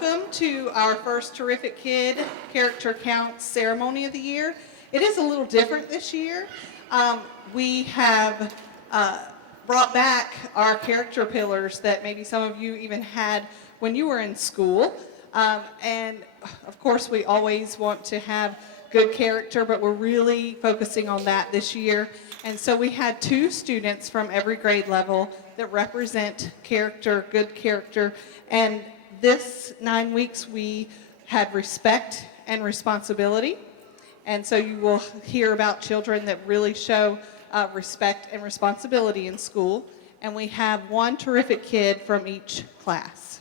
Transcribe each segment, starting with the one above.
welcome to our first Terrific Kid Character Count Ceremony of the year. It is a little different this year. We have brought back our character pillars that maybe some of you even had when you were in school. And of course, we always want to have good character, but we're really focusing on that this year. And so we had 2 students from every grade level that represent character, good character. And this 9 weeks we had respect and responsibility. And so you will hear about children that really show respect and responsibility in school. And we have 1 terrific kid from each class.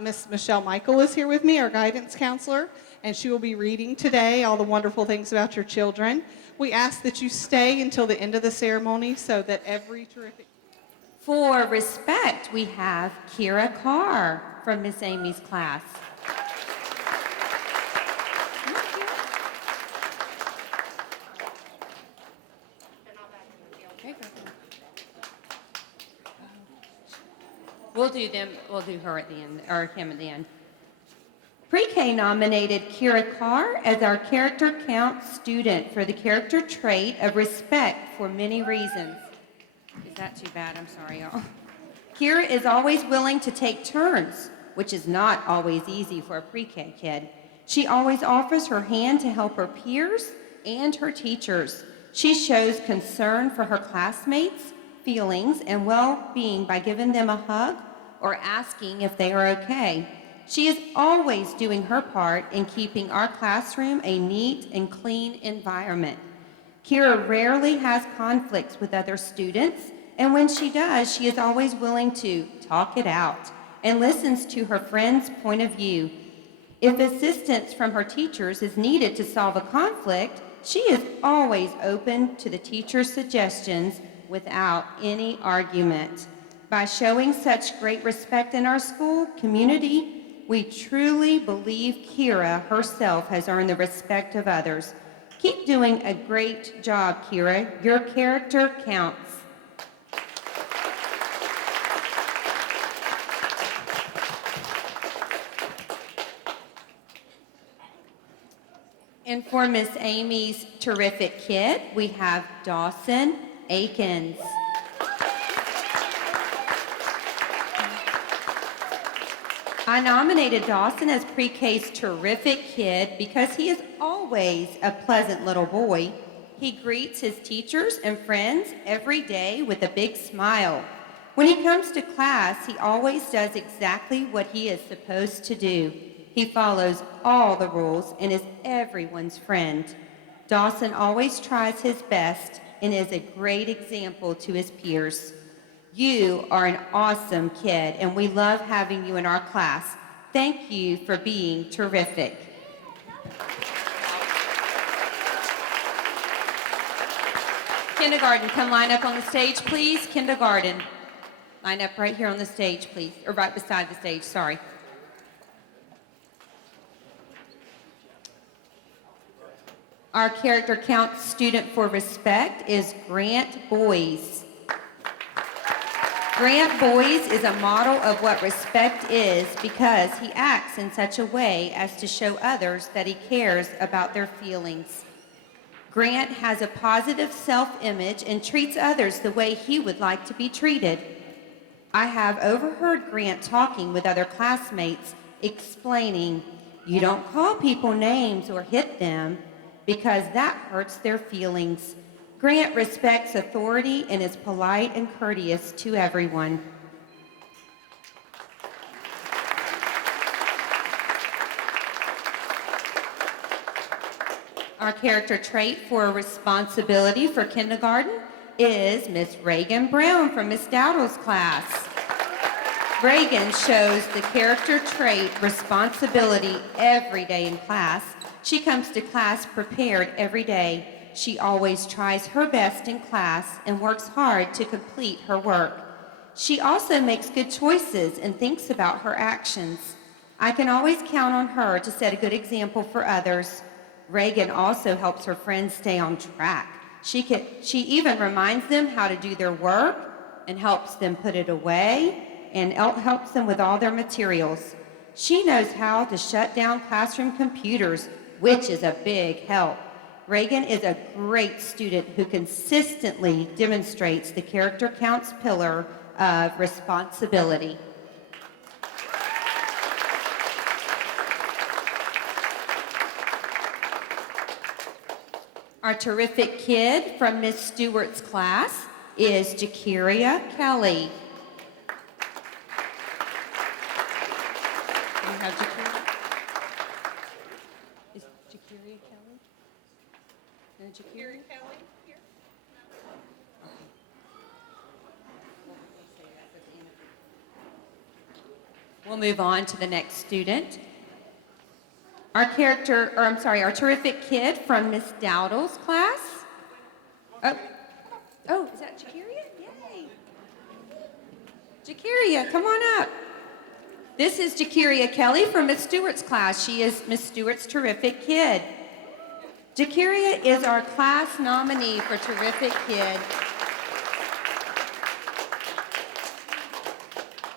Miss Michelle Michael is here with me, our guidance counselor, and she will be reading today all the wonderful things about your children. We ask that you stay until the end of the ceremony so that every terrific... For respect, we have Kira Carr from Miss Amy's class. We'll do her at the end, or him at the end. Pre-K nominated Kira Carr as our character count student for the character trait of respect for many reasons. Is that too bad? I'm sorry, y'all. Kira is always willing to take turns, which is not always easy for a pre-K kid. She always offers her hand to help her peers and her teachers. She shows concern for her classmates' feelings and well-being by giving them a hug or asking if they are okay. She is always doing her part in keeping our classroom a neat and clean environment. Kira rarely has conflicts with other students, and when she does, she is always willing to talk it out and listens to her friend's point of view. If assistance from her teachers is needed to solve a conflict, she is always open to the teacher's suggestions without any argument. By showing such great respect in our school community, we truly believe Kira herself has earned the respect of others. Keep doing a great job, Kira. Your character counts. And for Miss Amy's terrific kid, we have Dawson Akins. I nominated Dawson as Pre-K's terrific kid because he is always a pleasant little boy. He greets his teachers and friends every day with a big smile. When he comes to class, he always does exactly what he is supposed to do. He follows all the rules and is everyone's friend. Dawson always tries his best and is a great example to his peers. You are an awesome kid, and we love having you in our class. Thank you for being terrific. Kindergarten, come line up on the stage, please. Kindergarten, line up right here on the stage, please, or right beside the stage, sorry. Our character count student for respect is Grant Boyes. Grant Boyes is a model of what respect is because he acts in such a way as to show others that he cares about their feelings. Grant has a positive self-image and treats others the way he would like to be treated. I have overheard Grant talking with other classmates, explaining, "You don't call people names or hit them because that hurts their feelings." Grant respects authority and is polite and courteous to everyone. Our character trait for responsibility for kindergarten is Miss Reagan Brown from Miss Dowdle's class. Reagan shows the character trait responsibility every day in class. She comes to class prepared every day. She always tries her best in class and works hard to complete her work. She also makes good choices and thinks about her actions. I can always count on her to set a good example for others. Reagan also helps her friends stay on track. She even reminds them how to do their work and helps them put it away and helps them with all their materials. She knows how to shut down classroom computers, which is a big help. Reagan is a great student who consistently demonstrates the character counts pillar of responsibility. Our terrific kid from Miss Stewart's class is Jakiria Kelly. Do you have Jakiria? Is Jakiria Kelly? No, Jakiria? Kelly here. We'll move on to the next student. Our terrific kid from Miss Dowdle's class. Oh, is that Jakiria? Yay. Jakiria, come on up. This is Jakiria Kelly from Miss Stewart's class. She is Miss Stewart's terrific kid. Jakiria is our class nominee for terrific kid.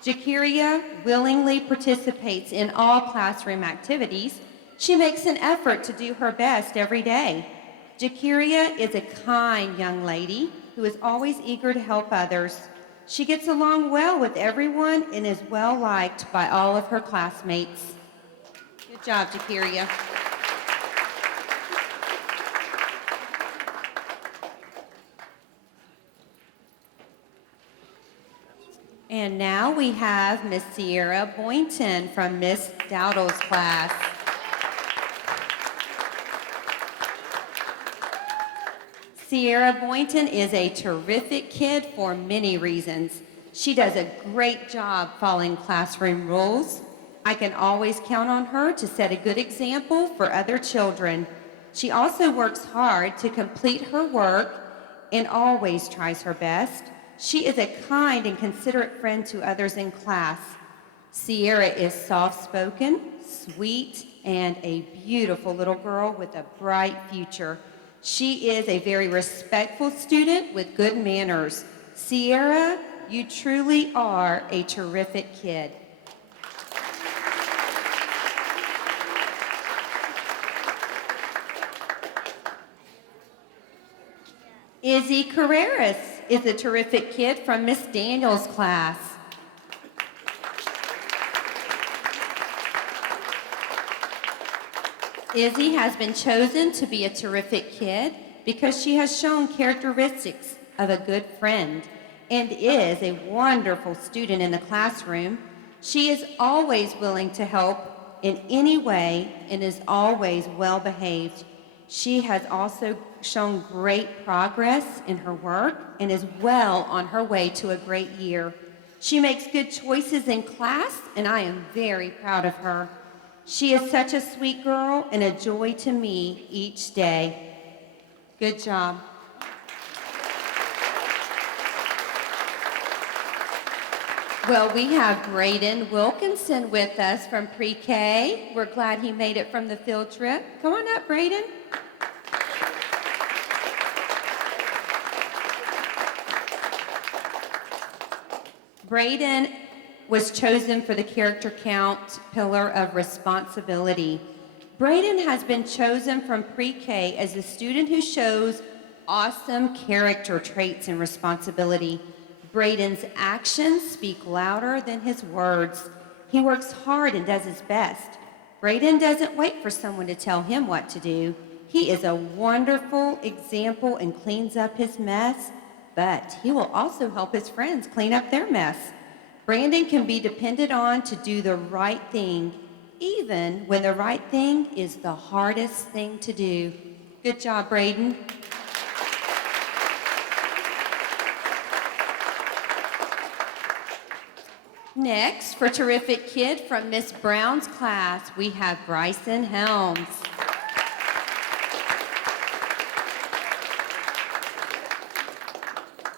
Jakiria willingly participates in all classroom activities. She makes an effort to do her best every day. Jakiria is a kind young lady who is always eager to help others. She gets along well with everyone and is well liked by all of her classmates. Good job, Jakiria. And now we have Miss Sierra Boynton from Miss Dowdle's class. Sierra Boynton is a terrific kid for many reasons. She does a great job following classroom rules. I can always count on her to set a good example for other children. She also works hard to complete her work and always tries her best. She is a kind and considerate friend to others in class. Sierra is soft-spoken, sweet, and a beautiful little girl with a bright future. She is a very respectful student with good manners. Sierra, you truly are a terrific kid. Izzy Carreras is a terrific kid from Miss Daniels' class. Izzy has been chosen to be a terrific kid because she has shown characteristics of a good friend and is a wonderful student in the classroom. She is always willing to help in any way and is always well behaved. She has also shown great progress in her work and is well on her way to a great year. She makes good choices in class, and I am very proud of her. She is such a sweet girl and a joy to me each day. Good job. Well, we have Braden Wilkinson with us from pre-K. We're glad he made it from the field trip. Come on up, Braden. Braden was chosen for the character count pillar of responsibility. Braden has been chosen from pre-K as a student who shows awesome character traits and responsibility. Braden's actions speak louder than his words. He works hard and does his best. Braden doesn't wait for someone to tell him what to do. He is a wonderful example and cleans up his mess, but he will also help his friends clean up their mess. Brandon can be depended on to do the right thing, even when the right thing is the hardest thing to do. Good job, Braden. Next, for terrific kid from Miss Brown's class, we have Bryson Helms.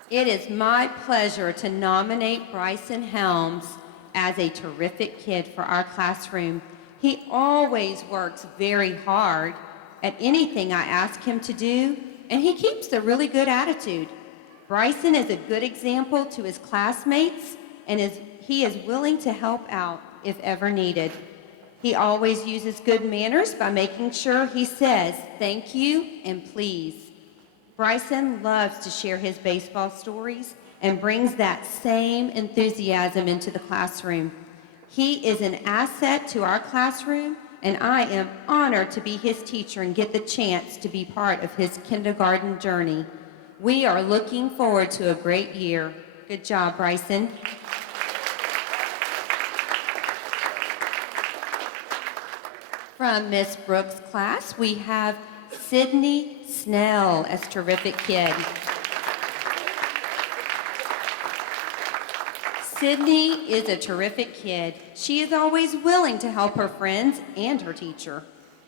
It is my pleasure to nominate Bryson Helms as a terrific kid for our classroom. He always works very hard at anything I ask him to do, and he keeps a really good attitude. Bryson is a good example to his classmates, and he is willing to help out if ever needed. He always uses good manners by making sure he says thank you and please. Bryson loves to share his baseball stories and brings that same enthusiasm into the classroom. He is an asset to our classroom, and I am honored to be his teacher and get the chance to be part of his kindergarten journey. We are looking forward to a great year. Good job, Bryson. From Miss Brooks' class, we have Sydney Snell as terrific kid. Sydney is a terrific kid. She is always willing to help her friends and her teacher.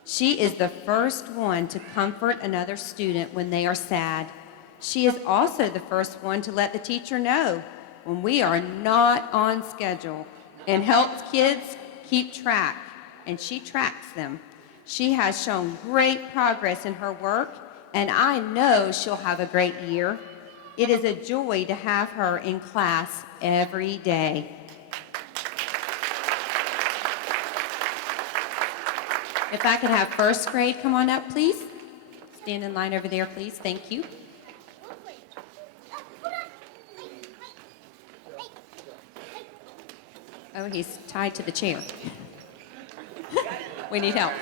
She is the first one to comfort another student when they are sad. She is also the first one to let the teacher know when we are not on schedule and helps kids keep track, and she tracks them. She has shown great progress in her work, and I know she'll have a great year. It is a joy to have her in class every day. If I could have first grade come on up, please. Stand in line over there, please. Thank you. Oh, he's tied to the chair. We need help.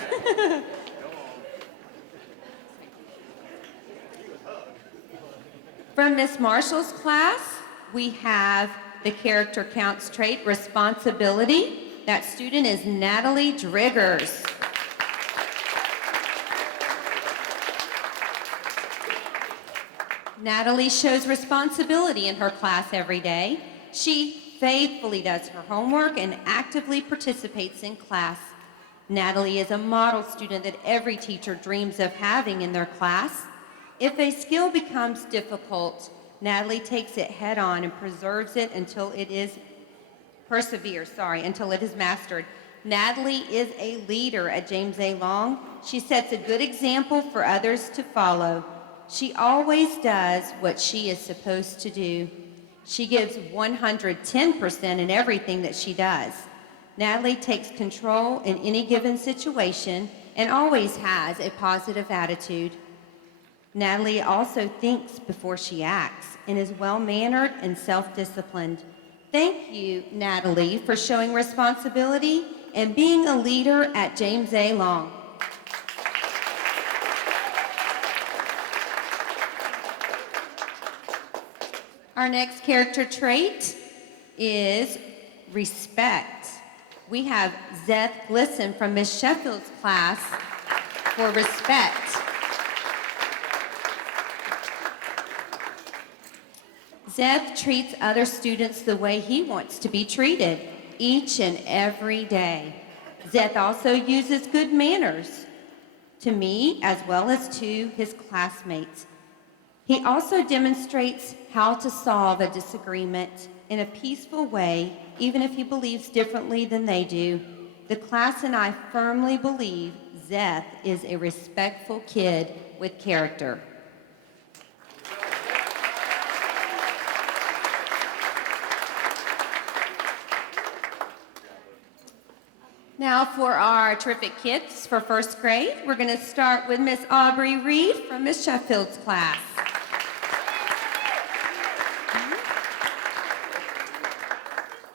From Miss Marshall's class, we have the character counts trait responsibility. That student is Natalie Driggers. Natalie shows responsibility in her class every day. She faithfully does her homework and actively participates in class. Natalie is a model student that every teacher dreams of having in their class. If a skill becomes difficult, Natalie takes it head on and preserves it until it is mastered. Natalie is a leader at James A. Long. She sets a good example for others to follow. She always does what she is supposed to do. She gives 110% in everything that she does. Natalie takes control in any given situation and always has a positive attitude. Natalie also thinks before she acts and is well-mannered and self-disciplined. Thank you, Natalie, for showing responsibility and being a leader at James A. Long. Our next character trait is respect. We have Zeth Glisson from Miss Sheffield's class for respect. Zeth treats other students the way he wants to be treated each and every day. Zeth also uses good manners to me as well as to his classmates. He also demonstrates how to solve a disagreement in a peaceful way, even if he believes differently than they do. The class and I firmly believe Zeth is a respectful kid with character. Now for our terrific kids for first grade, we're going to start with Miss Aubrey Reed from Miss Sheffield's class.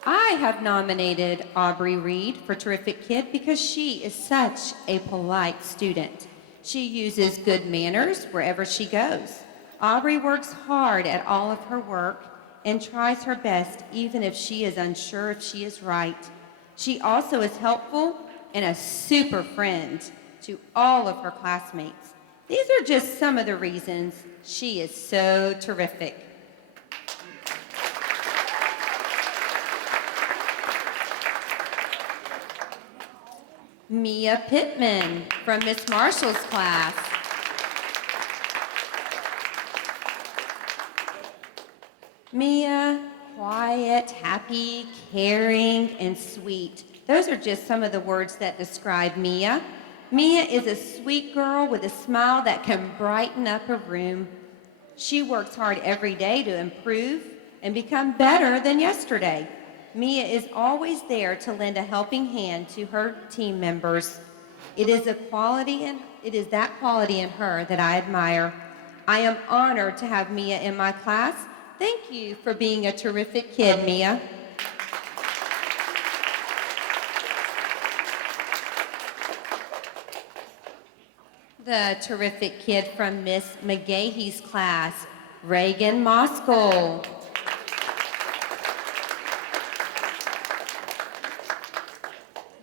I have nominated Aubrey Reed for terrific kid because she is such a polite student. She uses good manners wherever she goes. Aubrey works hard at all of her work and tries her best even if she is unsure if she is right. She also is helpful and a super friend to all of her classmates. These are just some of the reasons she is so terrific. Mia Pittman from Miss Marshall's class. Mia, quiet, happy, caring, and sweet. Those are just some of the words that describe Mia. Mia is a sweet girl with a smile that can brighten up a room. She works hard every day to improve and become better than yesterday. Mia is always there to lend a helping hand to her team members. It is that quality in her that I admire. I am honored to have Mia in my class. Thank you for being a terrific kid, Mia. The terrific kid from Miss McGahee's class, Reagan Moskell.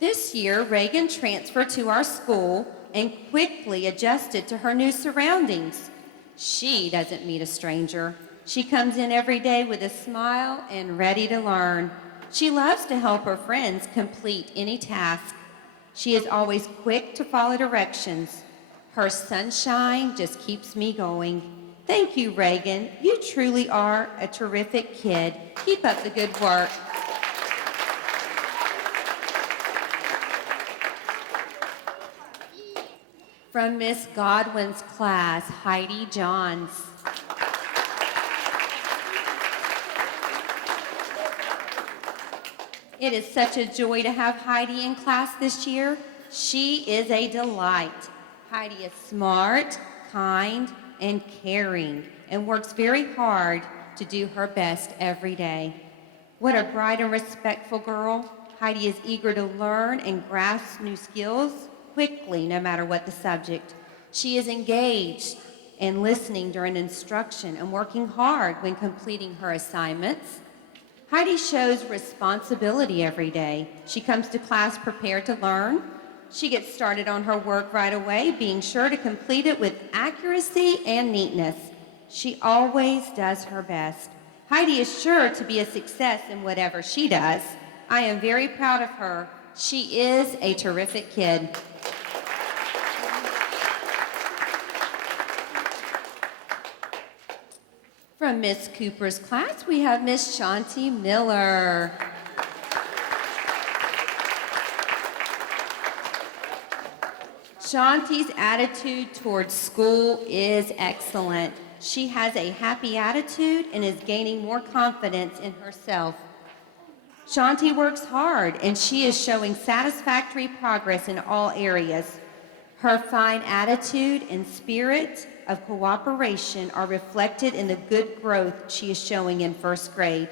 This year, Reagan transferred to our school and quickly adjusted to her new surroundings. She doesn't meet a stranger. She comes in every day with a smile and ready to learn. She loves to help her friends complete any task. She is always quick to follow directions. Her sunshine just keeps me going. Thank you, Reagan. You truly are a terrific kid. Keep up the good work. From Miss Godwin's class, Heidi Johns. It is such a joy to have Heidi in class this year. She is a delight. Heidi is smart, kind, and caring, and works very hard to do her best every day. What a bright and respectful girl. Heidi is eager to learn and grasp new skills quickly, no matter what the subject. She is engaged and listening during instruction and working hard when completing her assignments. Heidi shows responsibility every day. She comes to class prepared to learn. She gets started on her work right away, being sure to complete it with accuracy and neatness. She always does her best. Heidi is sure to be a success in whatever she does. I am very proud of her. She is a terrific kid. From Miss Cooper's class, we have Miss Shanti Miller. Shanti's attitude towards school is excellent. She has a happy attitude and is gaining more confidence in herself. Shanti works hard, and she is showing satisfactory progress in all areas. Her fine attitude and spirit of cooperation are reflected in the good growth she is showing in first grade.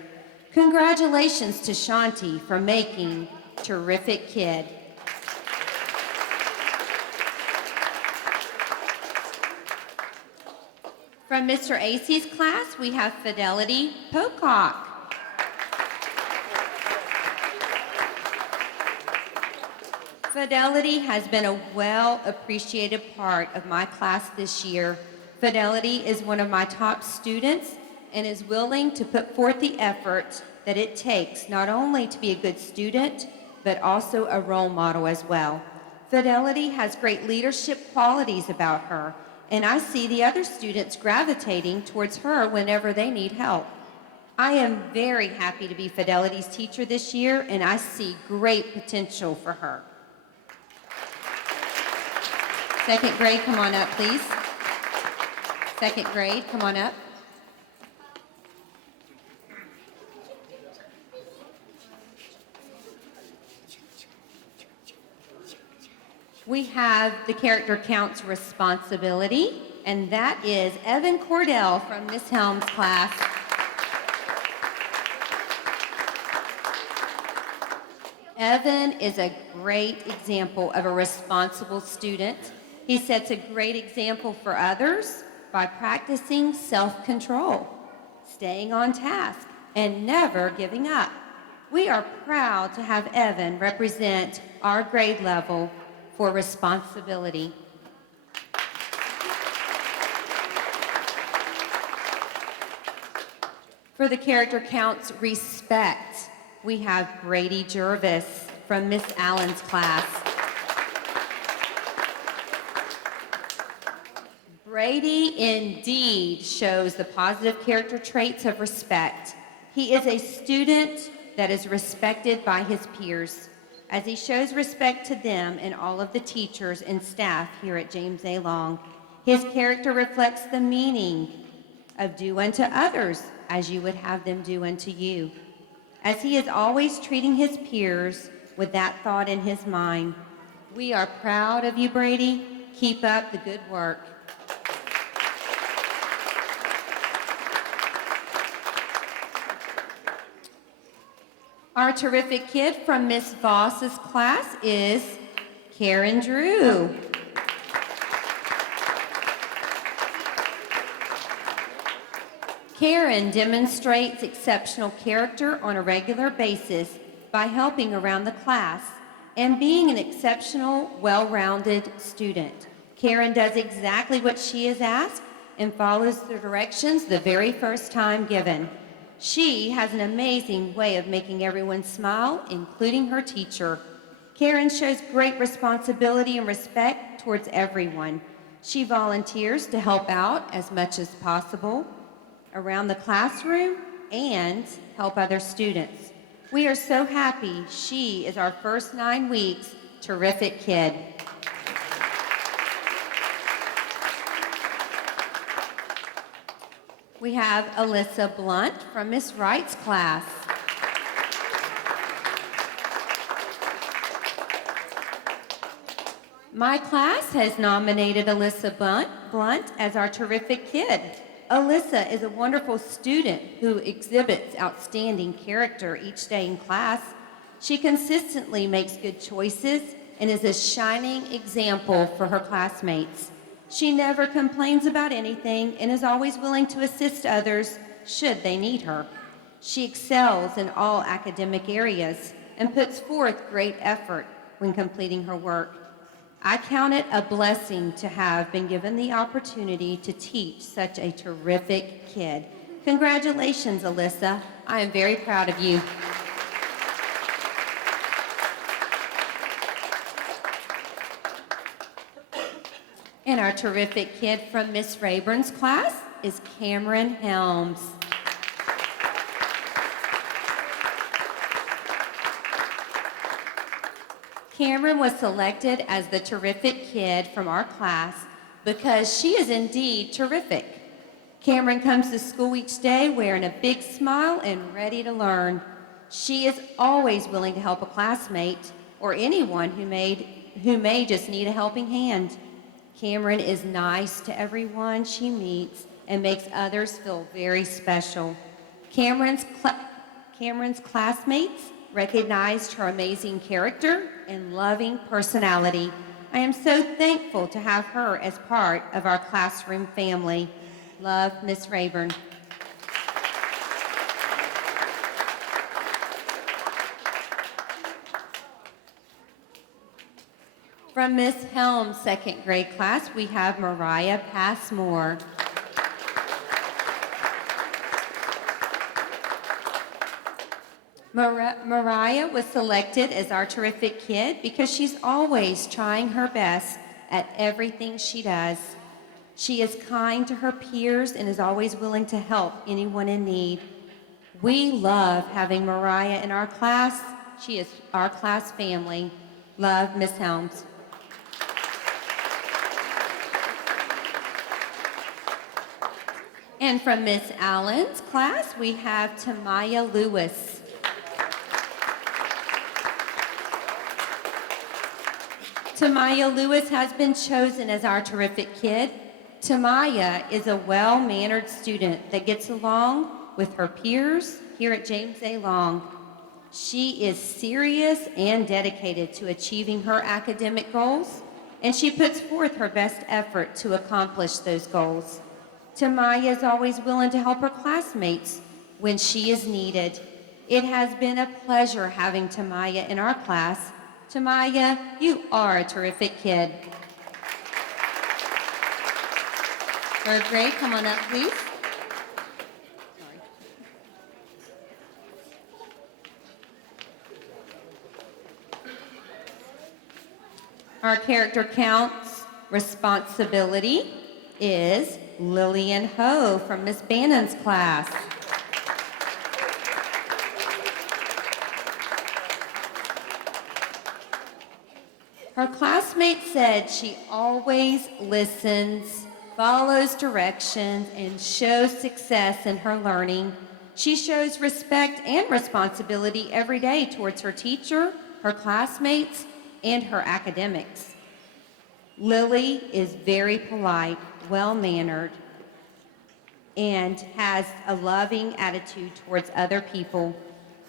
Congratulations to Shanti for making terrific kid. From Mr. Acey's class, we have Fidelity Pocock. Fidelity has been a well-appreciated part of my class this year. Fidelity is one of my top students and is willing to put forth the effort that it takes not only to be a good student, but also a role model as well. Fidelity has great leadership qualities about her, and I see the other students gravitating towards her whenever they need help. I am very happy to be Fidelity's teacher this year, and I see great potential for her. Second grade, come on up, please. Second grade, come on up. We have the character counts responsibility, and that is Evan Cordell from Miss Helms' class. Evan is a great example of a responsible student. He sets a great example for others by practicing self-control, staying on task, and never giving up. We are proud to have Evan represent our grade level for responsibility. For the character counts respect, we have Brady Jervis from Miss Allen's class. Brady indeed shows the positive character traits of respect. He is a student that is respected by his peers, as he shows respect to them and all of the teachers and staff here at James A. Long. His character reflects the meaning of do unto others as you would have them do unto you. as he is always treating his peers with that thought in his mind. We are proud of you, Brady. Keep up the good work. Our terrific kid from Miss Voss's class is Karen Drew. Karen demonstrates exceptional character on a regular basis by helping around the class and being an exceptional, well-rounded student. Karen does exactly what she is asked and follows the directions the very first time given. She has an amazing way of making everyone smile, including her teacher. Karen shows great responsibility and respect towards everyone. She volunteers to help out as much as possible around the classroom and help other students. We are so happy she is our first 9 weeks terrific kid. We have Alyssa Blunt from Miss Wright's class. My class has nominated Alyssa Blunt as our terrific kid. Alyssa is a wonderful student who exhibits outstanding character each day in class. She consistently makes good choices and is a shining example for her classmates. She never complains about anything and is always willing to assist others should they need her. She excels in all academic areas and puts forth great effort when completing her work. I count it a blessing to have been given the opportunity to teach such a terrific kid. Congratulations, Alyssa. I am very proud of you. And our terrific kid from Miss Rayburn's class is Cameron Helms. Cameron was selected as the terrific kid from our class because she is indeed terrific. Cameron comes to school each day wearing a big smile and ready to learn. She is always willing to help a classmate or anyone who may just need a helping hand. Cameron is nice to everyone she meets and makes others feel very special. Cameron's classmates recognized her amazing character and loving personality. I am so thankful to have her as part of our classroom family. Love, Miss Rayburn. From Miss Helms' second grade class, we have Mariah Passmore. Mariah was selected as our terrific kid because she's always trying her best at everything she does. She is kind to her peers and is always willing to help anyone in need. We love having Mariah in our class. She is our class family. Love, Miss Helms. And from Miss Allen's class, we have Tamaya Lewis. Tamaya Lewis has been chosen as our terrific kid. Tamaya is a well-mannered student that gets along with her peers here at James A. Long. She is serious and dedicated to achieving her academic goals, and she puts forth her best effort to accomplish those goals. Tamaya is always willing to help her classmates when she is needed. It has been a pleasure having Tamaya in our class. Tamaya, you are a terrific kid. Third grade, come on up, please. Our character counts responsibility is Lillian Ho from Miss Bannon's class. Her classmates said she always listens, follows directions, and shows success in her learning. She shows respect and responsibility every day towards her teacher, her classmates, and her academics. Lily is very polite, well-mannered, and has a loving attitude towards other people.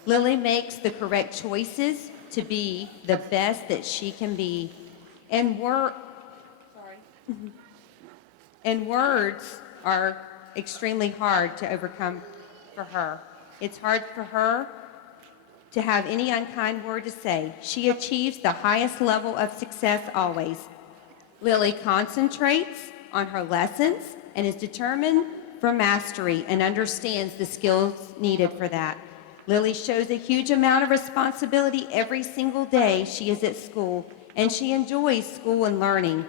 Lily makes the correct choices to be the best that she can be. And and words are extremely hard to overcome for her. It's hard for her to have any unkind word to say. She achieves the highest level of success always. Lily concentrates on her lessons and is determined for mastery and understands the skills needed for that. Lily shows a huge amount of responsibility every single day she is at school, and she enjoys school and learning.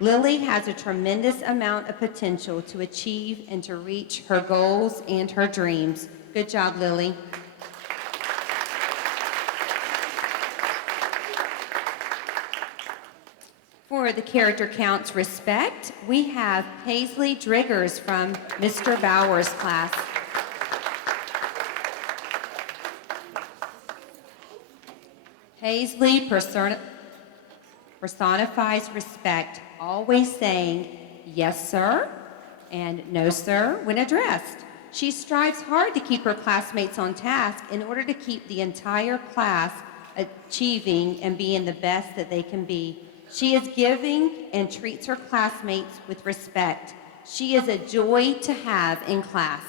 Lily has a tremendous amount of potential to achieve and to reach her goals and her dreams. Good job, Lily. For the character counts respect, we have Paisley Driggers from Mr. Bauer's class. Paisley personifies respect, always saying yes, sir, and no, sir, when addressed. She strives hard to keep her classmates on task in order to keep the entire class achieving and being the best that they can be. She is giving and treats her classmates with respect. She is a joy to have in class.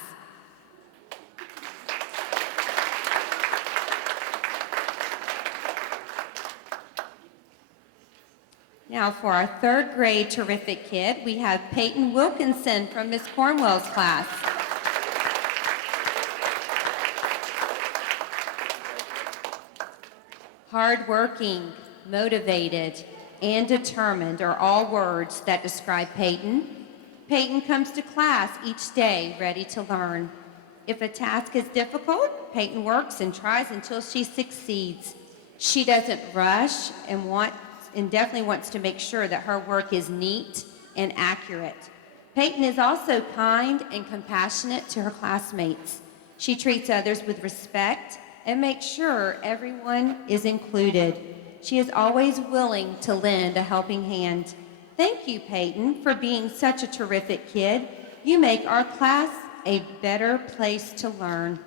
Now for our third grade terrific kid, we have Peyton Wilkinson from Miss Cornwell's class. Hardworking, motivated, and determined are all words that describe Peyton. Peyton comes to class each day ready to learn. If a task is difficult, Peyton works and tries until she succeeds. She doesn't rush and definitely wants to make sure that her work is neat and accurate. Peyton is also kind and compassionate to her classmates. She treats others with respect and makes sure everyone is included. She is always willing to lend a helping hand. Thank you, Peyton, for being such a terrific kid. You make our class a better place to learn.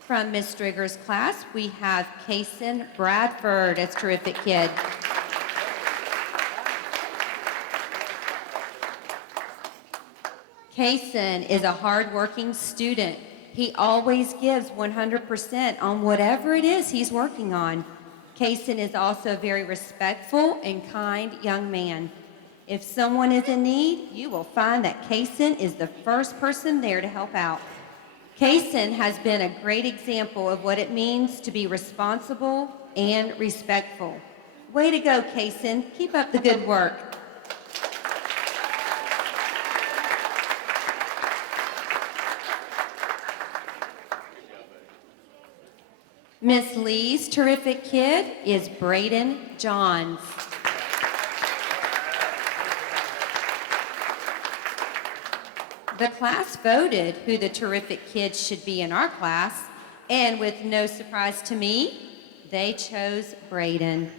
From Miss Strigger's class, we have Kaysen Bradford as terrific kid. Kaysen is a hardworking student. He always gives 100% on whatever it is he's working on. Kaysen is also a very respectful and kind young man. If someone is in need, you will find that Kaysen is the first person there to help out. Kaysen has been a great example of what it means to be responsible and respectful. Way to go, Kaysen. Keep up the good work. Miss Lee's terrific kid is Braden Johns. The class voted who the terrific kids should be in our class, and with no surprise to me, they chose Braden.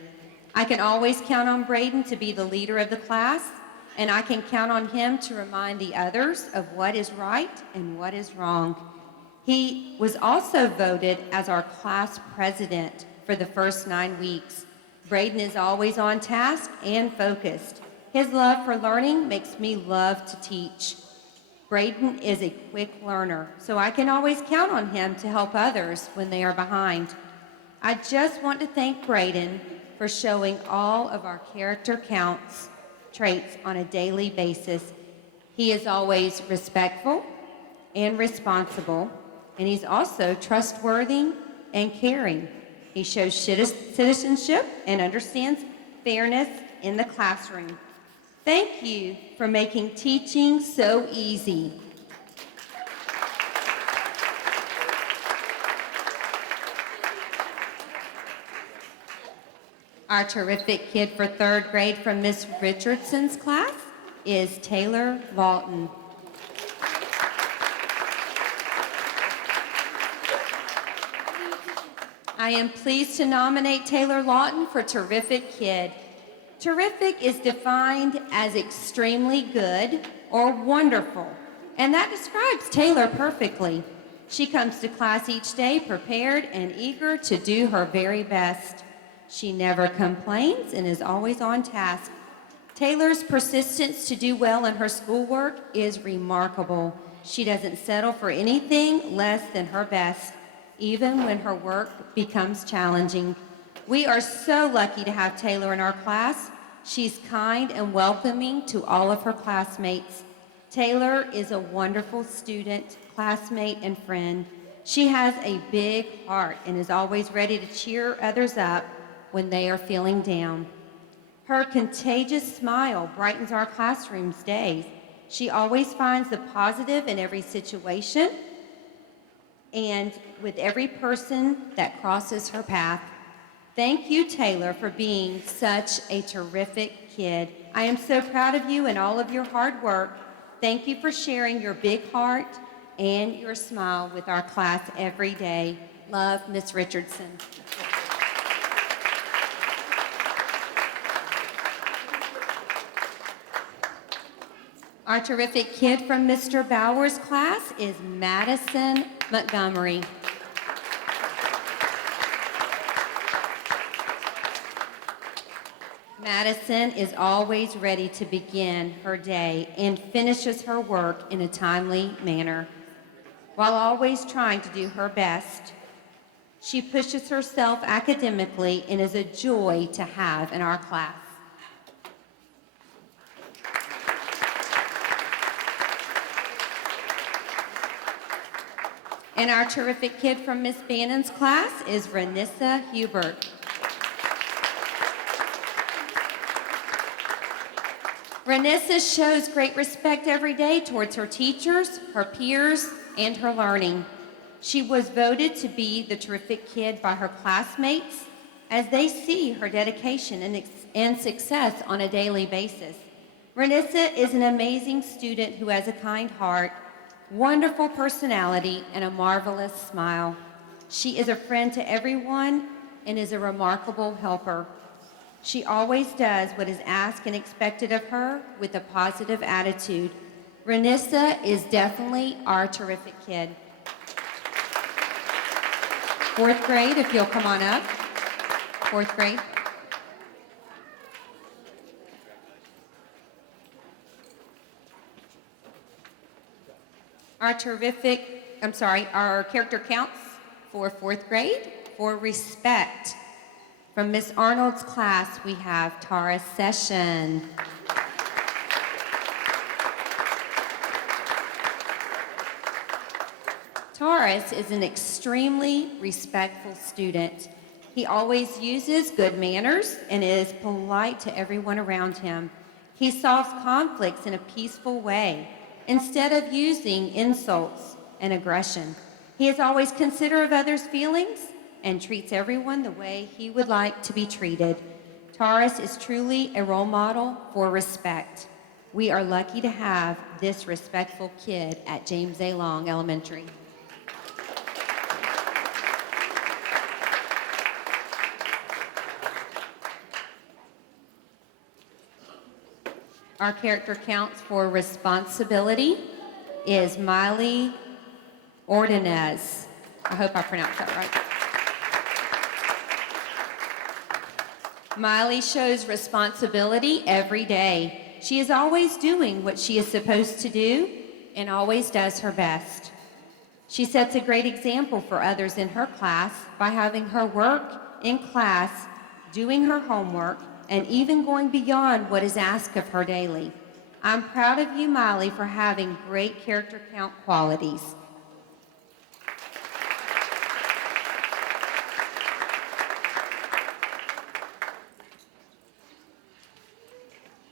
I can always count on Braden to be the leader of the class, and I can count on him to remind the others of what is right and what is wrong. He was also voted as our class president for the first 9 weeks. Braden is always on task and focused. His love for learning makes me love to teach. Braden is a quick learner, so I can always count on him to help others when they are behind. I just want to thank Braden for showing all of our character counts traits on a daily basis. He is always respectful and responsible, and he's also trustworthy and caring. He shows citizenship and understands fairness in the classroom. Thank you for making teaching so easy. Our terrific kid for third grade from Miss Richardson's class is Taylor Lawton. I am pleased to nominate Taylor Lawton for Terrific Kid. Terrific is defined as extremely good or wonderful, and that describes Taylor perfectly. She comes to class each day prepared and eager to do her very best. She never complains and is always on task. Taylor's persistence to do well in her schoolwork is remarkable. She doesn't settle for anything less than her best, even when her work becomes challenging. We are so lucky to have Taylor in our class. She's kind and welcoming to all of her classmates. Taylor is a wonderful student, classmate, and friend. She has a big heart and is always ready to cheer others up when they are feeling down. Her contagious smile brightens our classroom's days. She always finds the positive in every situation and with every person that crosses her path. Thank you, Taylor, for being such a terrific kid. I am so proud of you and all of your hard work. Thank you for sharing your big heart and your smile with our class every day. Love, Miss Richardson. Our terrific kid from Mr. Bauer's class is Madison Montgomery. Madison is always ready to begin her day and finishes her work in a timely manner, while always trying to do her best. She pushes herself academically and is a joy to have in our class. And our terrific kid from Miss Bannon's class is Renissa Hubert. Renissa shows great respect every day towards her teachers, her peers, and her learning. She was voted to be the terrific kid by her classmates as they see her dedication and success on a daily basis. Renissa is an amazing student who has a kind heart, wonderful personality, and a marvelous smile. She is a friend to everyone and is a remarkable helper. She always does what is asked and expected of her with a positive attitude. Renissa is definitely our terrific kid. Fourth grade, if you'll come on up. Fourth grade. Our character counts for fourth grade for respect. From Miss Arnold's class, we have Tara Session. Taurus is an extremely respectful student. He always uses good manners and is polite to everyone around him. He solves conflicts in a peaceful way instead of using insults and aggression. He is always considerate of others' feelings and treats everyone the way he would like to be treated. Taurus is truly a role model for respect. We are lucky to have this respectful kid at James A. Long Elementary. Our character counts for responsibility is Miley Ordonez. I hope I pronounced that right. Miley shows responsibility every day. She is always doing what she is supposed to do and always does her best. She sets a great example for others in her class by having her work in class, doing her homework, and even going beyond what is asked of her daily. I'm proud of you, Miley, for having great character count qualities.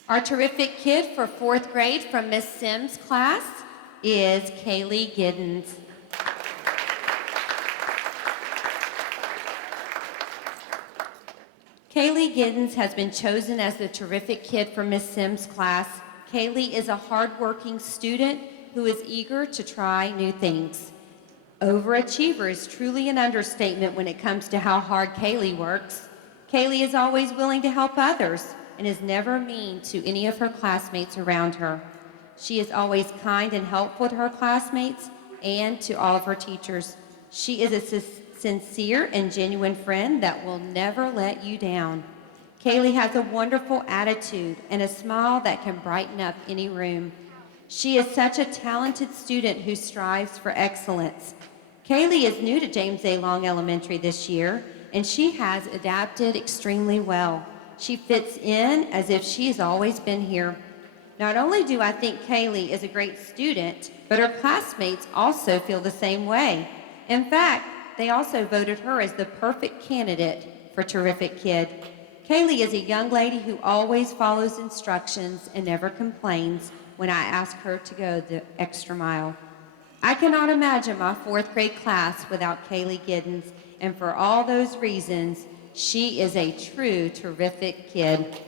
Our terrific kid for fourth grade from Miss Sims' class is Kaylee Giddens. Kaylee Giddens has been chosen as the terrific kid for Miss Sims' class. Kaylee is a hardworking student who is eager to try new things. Overachiever is truly an understatement when it comes to how hard Kaylee works. Kaylee is always willing to help others and is never mean to any of her classmates around her. She is always kind and helpful to her classmates and to all of her teachers. She is a sincere and genuine friend that will never let you down. Kaylee has a wonderful attitude and a smile that can brighten up any room. She is such a talented student who strives for excellence. Kaylee is new to James A. Long Elementary this year, and she has adapted extremely well. She fits in as if she has always been here. Not only do I think Kaylee is a great student, but her classmates also feel the same way. In fact, they also voted her as the perfect candidate for Terrific Kid. Kaylee is a young lady who always follows instructions and never complains when I ask her to go the extra mile. I cannot imagine my fourth grade class without Kaylee Giddens, and for all those reasons, she is a true terrific kid.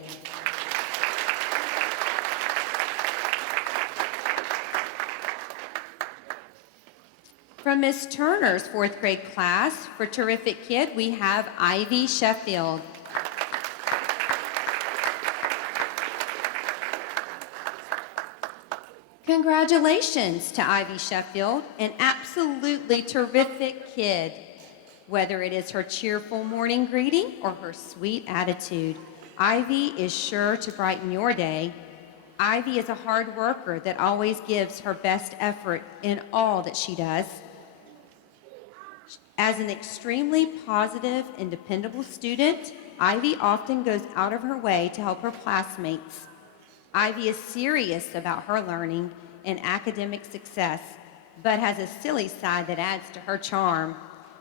From Miss Turner's fourth grade class, for Terrific Kid, we have Ivy Sheffield. Congratulations to Ivy Sheffield, an absolutely terrific kid. Whether it is her cheerful morning greeting or her sweet attitude, Ivy is sure to brighten your day. Ivy is a hard worker that always gives her best effort in all that she does. As an extremely positive and dependable student, Ivy often goes out of her way to help her classmates. Ivy is serious about her learning and academic success, but has a silly side that adds to her charm.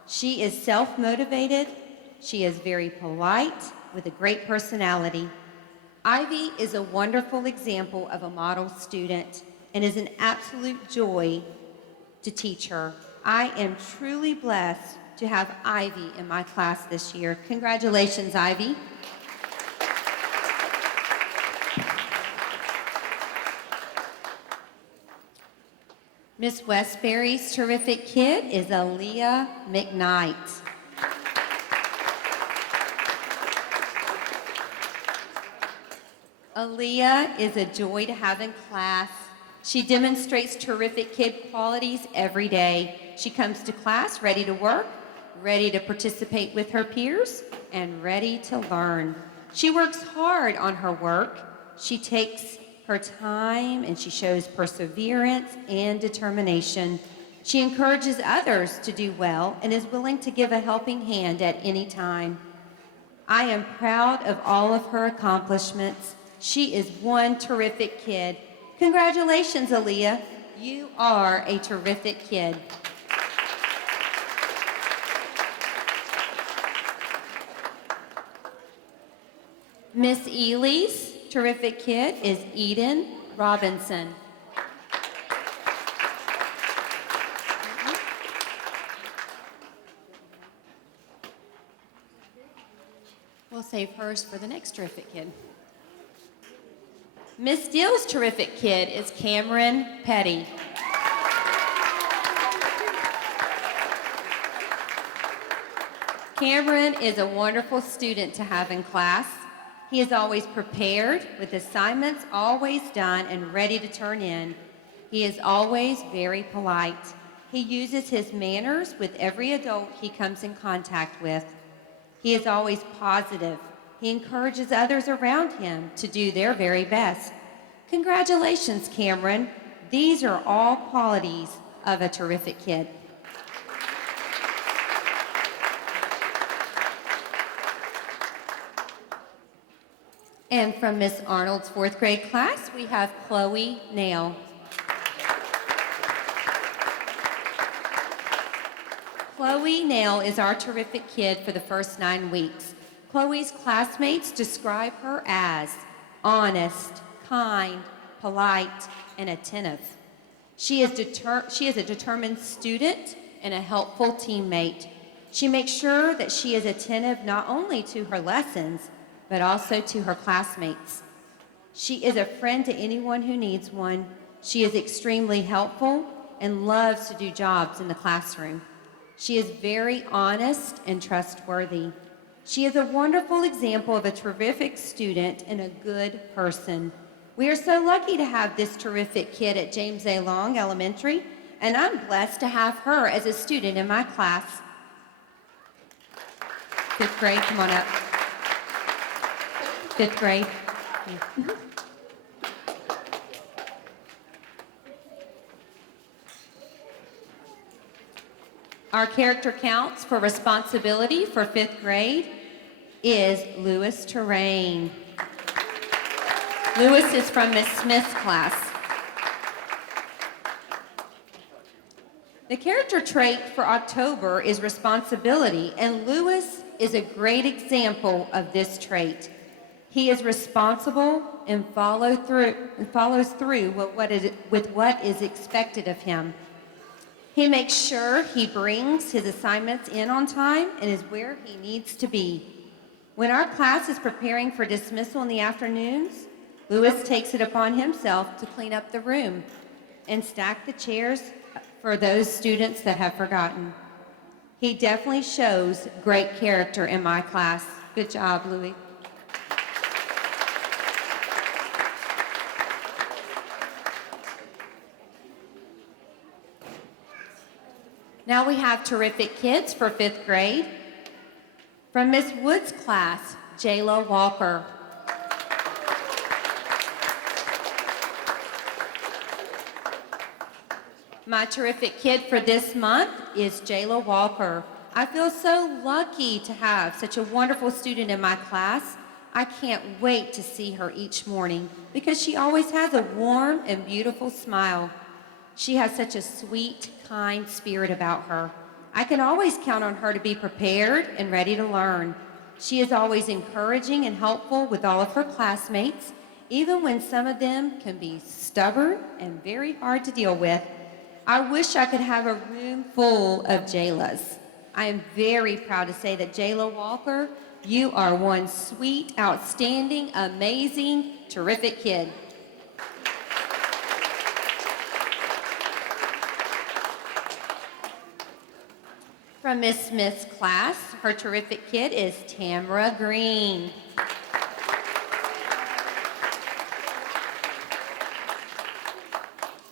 She is self-motivated, she is very polite, with a great personality. Ivy is a wonderful example of a model student and is an absolute joy to teach her. I am truly blessed to have Ivy in my class this year. Congratulations, Ivy. Miss Westbury's terrific kid is Aaliyah McKnight. Aaliyah is a joy to have in class. She demonstrates terrific kid qualities every day. She comes to class ready to work, ready to participate with her peers, and ready to learn. She works hard on her work. She takes her time and she shows perseverance and determination. She encourages others to do well and is willing to give a helping hand at any time. I am proud of all of her accomplishments. She is one terrific kid. Congratulations, Aaliyah. You are a terrific kid. Miss Ely's terrific kid is Eden Robinson. We'll save hers for the next terrific kid. Miss Steele's terrific kid is Cameron Petty. Cameron is a wonderful student to have in class. He is always prepared, with assignments always done and ready to turn in. He is always very polite. He uses his manners with every adult he comes in contact with. He is always positive. He encourages others around him to do their very best. Congratulations, Cameron. These are all qualities of a terrific kid. And from Miss Arnold's fourth grade class, we have Chloe Nail. Chloe Nail is our terrific kid for the first 9 weeks. Chloe's classmates describe her as honest, kind, polite, and attentive. She is a determined student and a helpful teammate. She makes sure that she is attentive not only to her lessons, but also to her classmates. She is a friend to anyone who needs one. She is extremely helpful and loves to do jobs in the classroom. She is very honest and trustworthy. She is a wonderful example of a terrific student and a good person. We are so lucky to have this terrific kid at James A. Long Elementary, and I'm blessed to have her as a student in my class. Fifth grade, come on up. Fifth grade. Our character counts for responsibility for fifth grade is Lewis Terrain. Lewis is from Miss Smith's class. The character trait for October is responsibility, and Lewis is a great example of this trait. He is responsible and follows through with what is expected of him. He makes sure he brings his assignments in on time and is where he needs to be. When our class is preparing for dismissal in the afternoons, Lewis takes it upon himself to clean up the room and stack the chairs for those students that have forgotten. He definitely shows great character in my class. Good job, Louis. Now we have terrific kids for fifth grade. From Miss Wood's class, Jayla Walker. My terrific kid for this month is Jayla Walker. I feel so lucky to have such a wonderful student in my class. I can't wait to see her each morning because she always has a warm and beautiful smile. She has such a sweet, kind spirit about her. I can always count on her to be prepared and ready to learn. She is always encouraging and helpful with all of her classmates, even when some of them can be stubborn and very hard to deal with. I wish I could have a room full of Jaylas. I am very proud to say that Jayla Walker, you are one sweet, outstanding, amazing, terrific kid. From Miss Smith's class, her terrific kid is Tamara Green.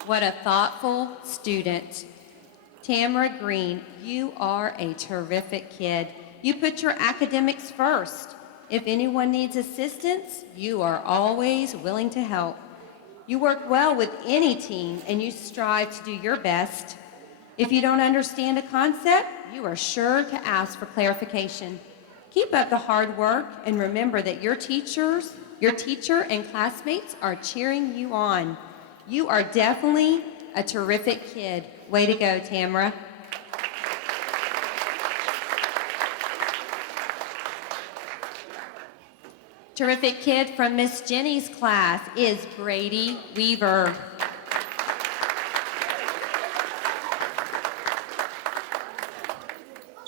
What a thoughtful student. Tamara Green, you are a terrific kid. You put your academics first. If anyone needs assistance, you are always willing to help. You work well with any team and you strive to do your best. If you don't understand a concept, you are sure to ask for clarification. Keep up the hard work and remember that your teacher and classmates are cheering you on. You are definitely a terrific kid. Way to go, Tamara. Terrific kid from Miss Jenny's class is Brady Weaver.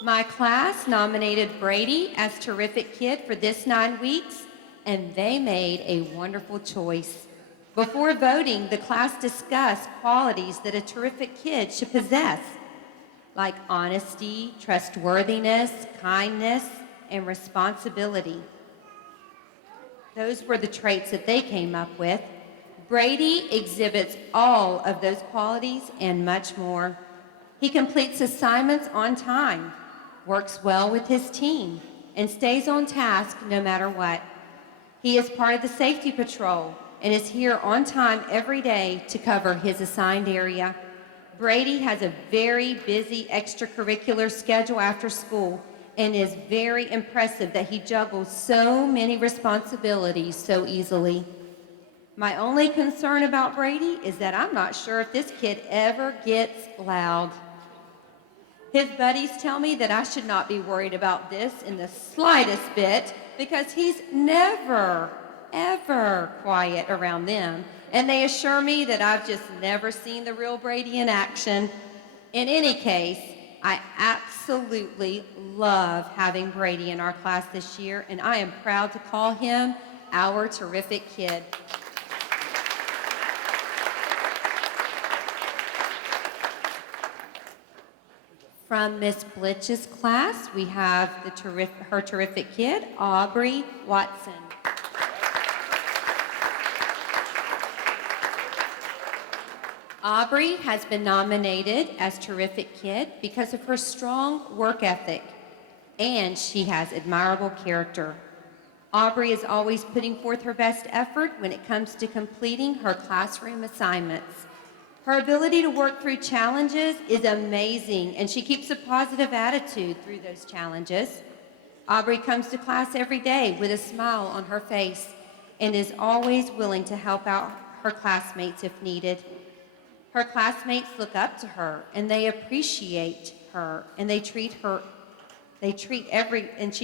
My class nominated Brady as terrific kid for this 9 weeks, and they made a wonderful choice. Before voting, the class discussed qualities that a terrific kid should possess, like honesty, trustworthiness, kindness, and responsibility. Those were the traits that they came up with. Brady exhibits all of those qualities and much more. He completes assignments on time, works well with his team, and stays on task no matter what. He is part of the safety patrol and is here on time every day to cover his assigned area. Brady has a very busy extracurricular schedule after school and is very impressive that he juggles so many responsibilities so easily. My only concern about Brady is that I'm not sure if this kid ever gets loud. His buddies tell me that I should not be worried about this in the slightest bit because he's never, ever quiet around them. And they assure me that I've just never seen the real Brady in action. In any case, I absolutely love having Brady in our class this year, and I am proud to call him our terrific kid. From Miss Blitch's class, we have her terrific kid, Aubrey Watson. Aubrey has been nominated as Terrific Kid because of her strong work ethic, and she has admirable character. Aubrey is always putting forth her best effort when it comes to completing her classroom assignments. Her ability to work through challenges is amazing, and she keeps a positive attitude through those challenges. Aubrey comes to class every day with a smile on her face and is always willing to help out her classmates if needed. Her classmates look up to her and they appreciate her, and she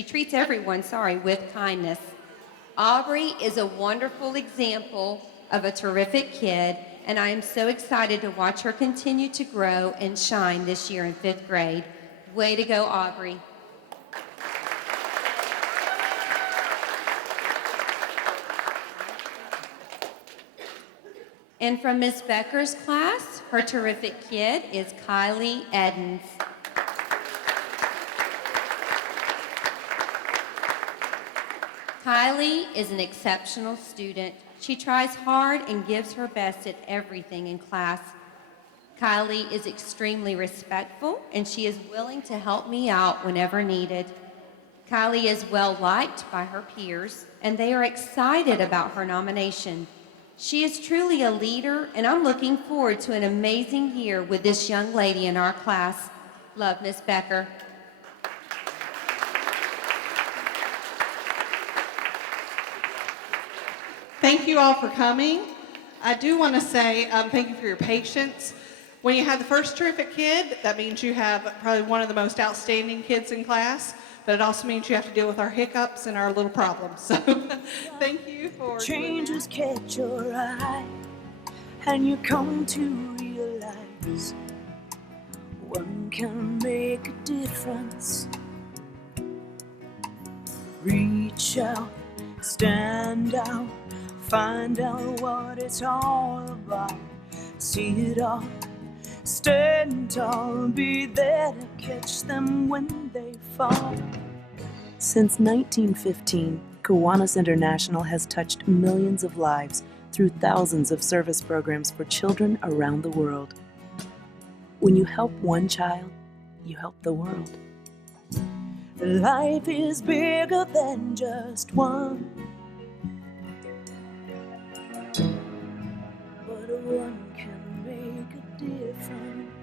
treats everyone, with kindness. Aubrey is a wonderful example of a terrific kid, and I am so excited to watch her continue to grow and shine this year in 5th grade. Way to go, Aubrey. And from Miss Becker's class, her terrific kid is Kylie Edens. Kylie is an exceptional student. She tries hard and gives her best at everything in class. Kylie is extremely respectful, and she is willing to help me out whenever needed. Kylie is well liked by her peers, and they are excited about her nomination. She is truly a leader, and I'm looking forward to an amazing year with this young lady in our class. Love, Miss Becker. Thank you all for coming. I do want to say thank you for your patience. When you have the first terrific kid, that means you have probably one of the most outstanding kids in class, but it also means you have to deal with our hiccups and our little problems. So thank you for changes catch your eye, and you come to realize one can make a difference. Reach out, stand out, find out what it's all about. See it all, stand tall, be there to catch them when they fall. Since 1915, Kiwanis International has touched millions of lives through thousands of service programs for children around the world. When you help one child, you help the world. Life is bigger than just one, but one can make a difference.